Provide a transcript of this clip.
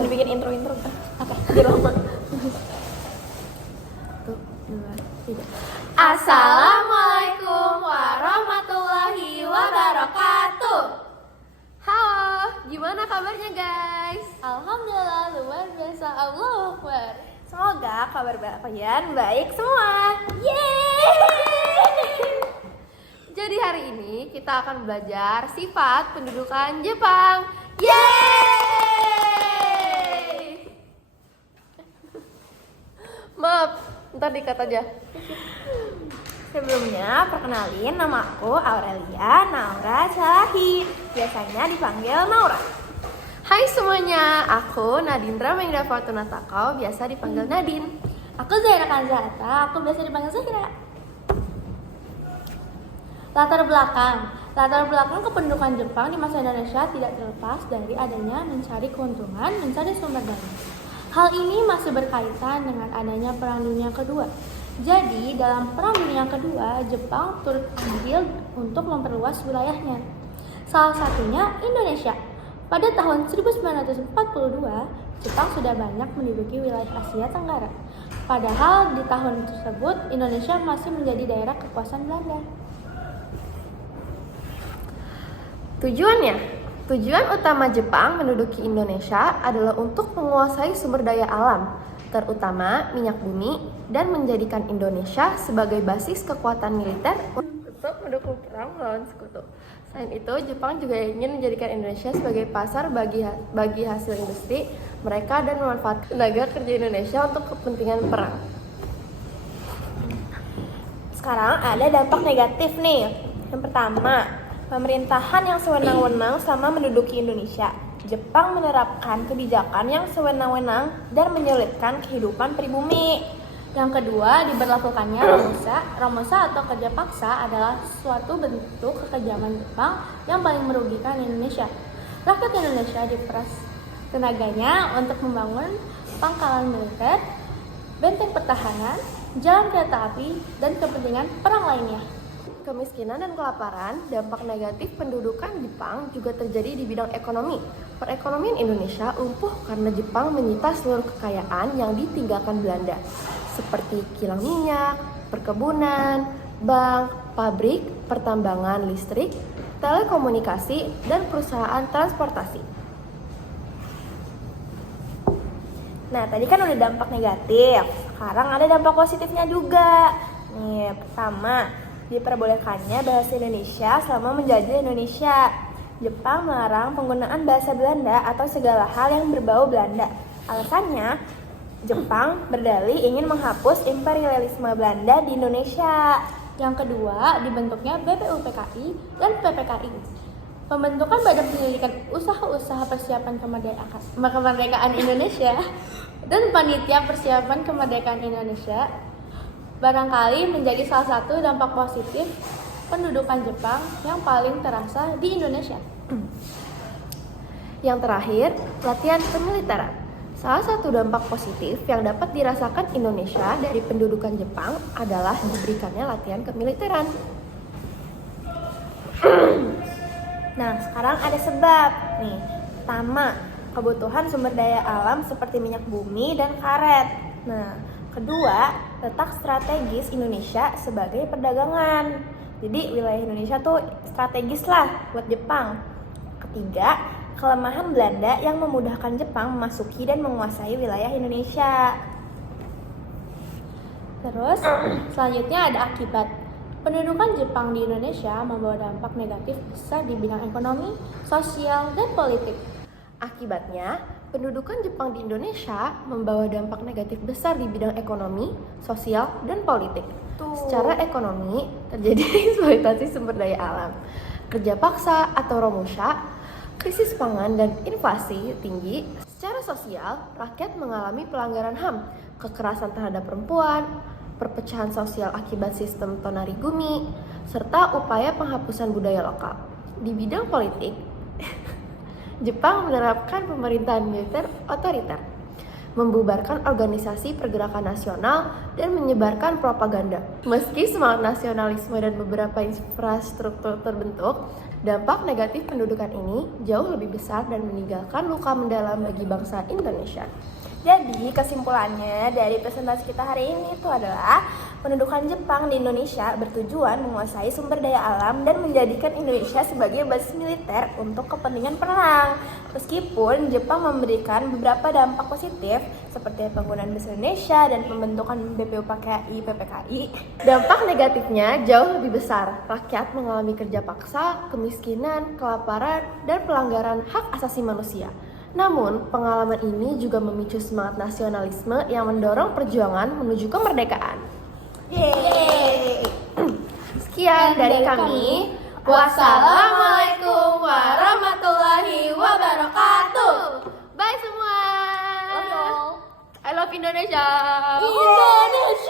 dibikin intro apa di lama. 1, 2, 3. Assalamualaikum warahmatullahi wabarakatuh. Halo, gimana kabarnya guys? Alhamdulillah luar biasa. Allahu Akbar. Semoga kabar kalian baik semua. Yeay. Jadi hari ini kita akan belajar sifat pendudukan Jepang. Yeay! Maaf, ntar dikat aja. Sebelumnya, perkenalin, nama aku Aurelia Naura Salahi. Biasanya dipanggil Naura. Hai semuanya, aku Nadindra Mengda Fortuna Takau, biasa dipanggil Nadine. Aku Zaira Kanzata, aku biasa dipanggil Zahira. Latar belakang kependudukan Jepang di masa Indonesia tidak terlepas dari adanya mencari keuntungan, mencari sumber daya. Hal ini masih berkaitan dengan adanya Perang Dunia Kedua. Jadi, dalam Perang Dunia Kedua, Jepang turut andil untuk memperluas wilayahnya. Salah satunya Indonesia. Pada tahun 1942, Jepang sudah banyak menduduki wilayah Asia Tenggara. Padahal di tahun tersebut, Indonesia masih menjadi daerah kekuasaan Belanda. Tujuan utama Jepang menduduki Indonesia adalah untuk menguasai sumber daya alam, terutama minyak bumi, dan menjadikan Indonesia sebagai basis kekuatan militer untuk mendukung perang melawan sekutu. Selain itu, Jepang juga ingin menjadikan Indonesia sebagai pasar bagi hasil industri mereka dan memanfaatkan tenaga kerja Indonesia untuk kepentingan perang. Sekarang ada dampak negatif nih. Yang pertama, pemerintahan yang sewenang-wenang selama menduduki Indonesia. Jepang menerapkan kebijakan yang sewenang-wenang dan menyulitkan kehidupan pribumi. Yang kedua, diberlakukannya Romusa atau kerja paksa adalah suatu bentuk kekejaman Jepang yang paling merugikan Indonesia. Rakyat Indonesia diperas tenaganya untuk membangun pangkalan militer, benteng pertahanan, jalan kereta api, dan kepentingan perang lainnya. Kemiskinan dan kelaparan, dampak negatif pendudukan Jepang juga terjadi di bidang ekonomi. Perekonomian Indonesia lumpuh karena Jepang menyita seluruh kekayaan yang ditinggalkan Belanda, seperti kilang minyak, perkebunan, bank, pabrik, pertambangan listrik, telekomunikasi, dan perusahaan transportasi. Nah, tadi kan udah dampak negatif. Sekarang ada dampak positifnya juga. Nih, pertama, diperbolehkannya bahasa Indonesia selama menjajah Indonesia. Jepang melarang penggunaan bahasa Belanda atau segala hal yang berbau Belanda. Alasannya, Jepang berdalih ingin menghapus imperialisme Belanda di Indonesia. Yang kedua, dibentuknya BPUPKI dan PPKI. Pembentukan Badan Penyelidikan Usaha-usaha Persiapan Kemerdekaan Indonesia dan Panitia Persiapan Kemerdekaan Indonesia barangkali menjadi salah satu dampak positif pendudukan Jepang yang paling terasa di Indonesia. Yang terakhir, latihan kemiliteran. Salah satu dampak positif yang dapat dirasakan Indonesia dari pendudukan Jepang adalah diberikannya latihan kemiliteran. Nah, sekarang ada sebab nih. Pertama, kebutuhan sumber daya alam seperti minyak bumi dan karet. Nah, kedua, letak strategis Indonesia sebagai perdagangan. Jadi wilayah Indonesia tuh strategis lah buat Jepang. Ketiga, kelemahan Belanda yang memudahkan Jepang memasuki dan menguasai wilayah Indonesia. Terus, selanjutnya ada akibat. Pendudukan Jepang di Indonesia membawa dampak negatif besar di bidang ekonomi, sosial, dan politik. Akibatnya, pendudukan Jepang di Indonesia membawa dampak negatif besar di bidang ekonomi, sosial, dan politik. Secara ekonomi, terjadi eksploitasi sumber daya alam, kerja paksa atau romusha, krisis pangan dan inflasi tinggi. Secara sosial, rakyat mengalami pelanggaran HAM, kekerasan terhadap perempuan, perpecahan sosial akibat sistem tonarigumi, serta upaya penghapusan budaya lokal. Di bidang politik, Jepang menerapkan pemerintahan militer otoriter, membubarkan organisasi pergerakan nasional, dan menyebarkan propaganda. Meski semangat nasionalisme dan beberapa infrastruktur terbentuk, Dampak negatif pendudukan ini jauh lebih besar dan meninggalkan luka mendalam bagi bangsa Indonesia. Jadi kesimpulannya dari presentasi kita hari ini itu adalah pendudukan Jepang di Indonesia bertujuan menguasai sumber daya alam dan menjadikan Indonesia sebagai basis militer untuk kepentingan perang. Meskipun Jepang memberikan beberapa dampak positif seperti penggunaan bahasa Indonesia dan pembentukan BPU PKI PPKI. Dampak negatifnya jauh lebih besar. Rakyat mengalami kerja paksa, kemiskinan, kelaparan, dan pelanggaran hak asasi manusia. Namun, pengalaman ini juga memicu semangat nasionalisme yang mendorong perjuangan menuju kemerdekaan. Yeay! Sekian dari kami. Wassalamualaikum warahmatullahi wabarakatuh. Bye semua. Love you all. I love Indonesia. Indonesia!